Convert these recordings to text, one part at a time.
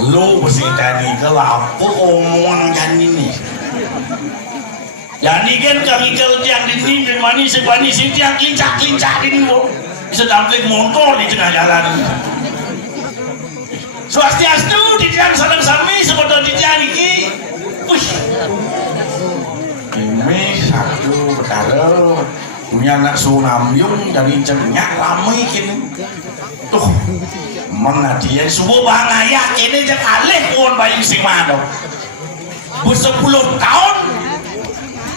lu mesti tadi kelapu omongan kan ini jadi kan kami kerjaan di sini dan manis yang klincak ini bisa tampil motor di tengah jalan swastiastu di jalan salam sami sebetulnya di jalan ini ini satu perkara punya anak sunamyung dari cenyak ramai kini tuh mengadien subuh bangaya kini jek alih pun bayi sing mano bersepuluh tahun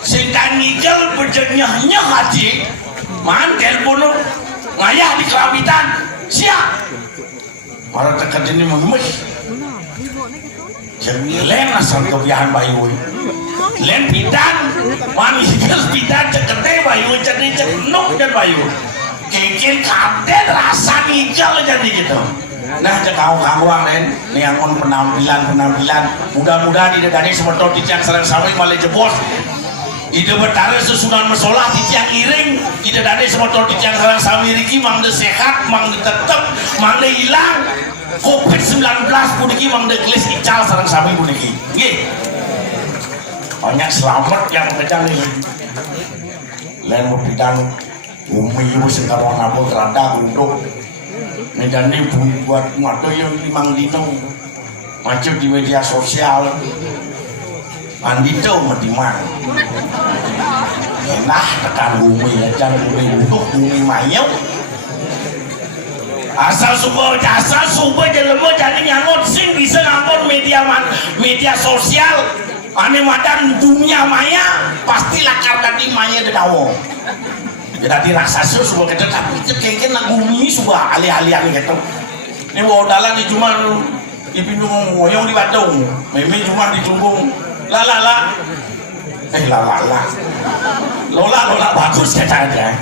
sing kanigel berjenyah-nyah hati mantel pun ngayah di kerawitan siap para tekan ini mengemis jadi len asal kebiahan bayi len pidan manigel pidan cekete bayi jadi ceknuk dan bayi kengkel kadet rasa nigel jadi gitu. Nah, cekau kawang lain, niangon penampilan, mudah-mudahan ide tadi sebetul titiang sarang sawing malah jebos. Ide bertaruh sesunan mesolah titiang iring, ide tadi sebetul titiang sarang sawing riki mangde sehat, mangde tetep, mangde hilang. COVID-19 puniki mangde klis ical sarang sawing puniki. Nggih. Banyak selamat yang mengejar ini. Lain mau bidang bumi ibu sekarang apa terada untuk menjadi buat waktu yang 5 dino macam di media sosial andito mendimang enak tekan bumi aja bumi untuk bumi mayau asal subuh jalan jadi nyangot sing bisa ngapun media sosial ane madan dunia maya pasti lakar tadi maya dedawo jadi raksasa sebuah kita tapi kengken nak bumi sebuah alih-alihan gitu ini wadalan di cuma di pindung ngoyong di Bandung meme cuma di Tumbung lala lola bagus kata aja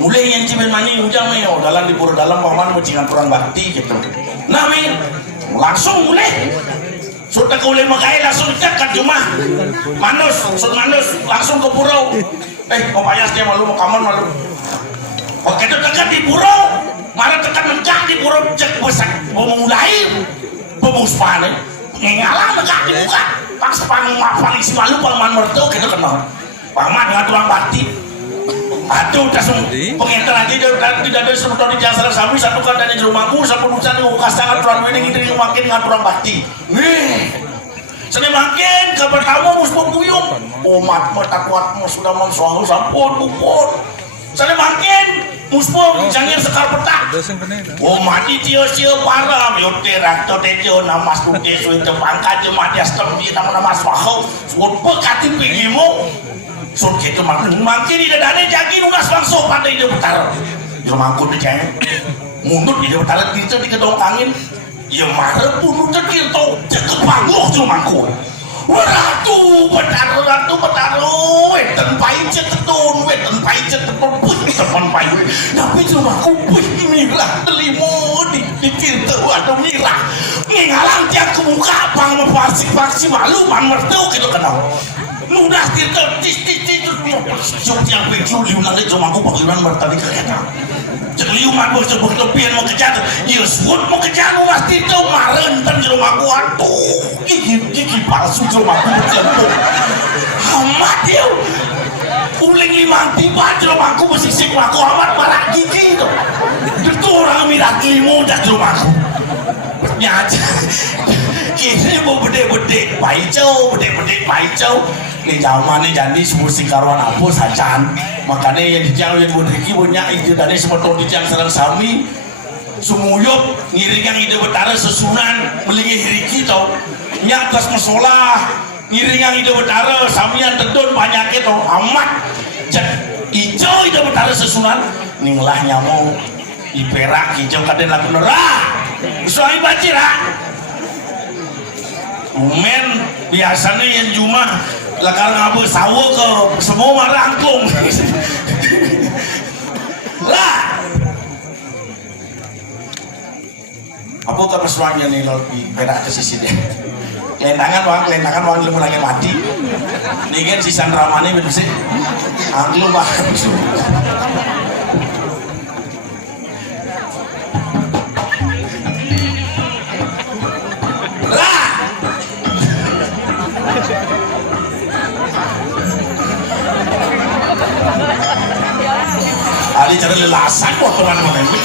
mulai yang cimen mani ujang me wadalan di pura dalam paman mencingan perang bakti gitu nah me langsung mulai sudah kulit makai langsung dekat cuma manus langsung ke pura mau payas dia malu mau kamar malu oke itu dekat di pura mana dekat mencak di pura cek besar mau mulai pemuspan ngalang dekat di muka pas paling si malu paman mertu kita kenal paman dengan tulang bakti aduh langsung pengintar aja tidak ada sebetulnya di jasa sami satu kandanya di rumahku satu urusan di ukas tangan tuan ini ini makin dengan tulang bakti nih seni makin kabar kamu mus pembuyung umat takut sudah mensuahu sampun bupun seni makin mus pun jangan sekar petak umat cio parah yote rakto tejo namas tude suite pangkat jemaat yastem di nama suahu suut pekati pengimu suut gitu makin tidak ada jagi nunas bangso pada ide betar yang mangkut diceng mundur ide betar itu di kedong angin ya marah pun terkir tau ceket pangguh cumaku ratu betaru wetan pahit cetetun teman pahit tapi cumaku mirah telimut dikir tau atau mirah ngalang tiap ke muka bang mepaksi malu man mertu gitu kenal nudah tirta tis yang begitu liulang itu cumaku bagaimana bertani kereta liuman bos sebut tepian mau kejar ya sebut mau kejar mas itu maren dan di rumah gua tuh gigi palsu di rumah gua berjemput amat dia uling 5 tiba di rumah gua bersisik aku amat marah gigi itu itu orang mirah limu dah di rumah gua bernyata kini mau bede-bede paicau ini zaman ini jadi sebut singkaruan apa sajan makanya yang dijauh yang bodriki punya itu tadi sebetul dijang serang sami sumuyup ngiring yang ide betara sesunan melingi hiriki tau nyakas mesolah ngiring yang ide betara samian tedun banyak itu amat hijau ide betara sesunan ninglah nyamuk diperak hijau kaden laku nerah usuai bacira men biasanya yang cuma lakar ngabu sawo ke semua marangkung lah apa kepesuannya nih lo di perak ke sisi dia kelentangan wang lu mulai mati ini kan sisan ramane bersih anglu bahkan Tadi cari lelasan potongan mana ini.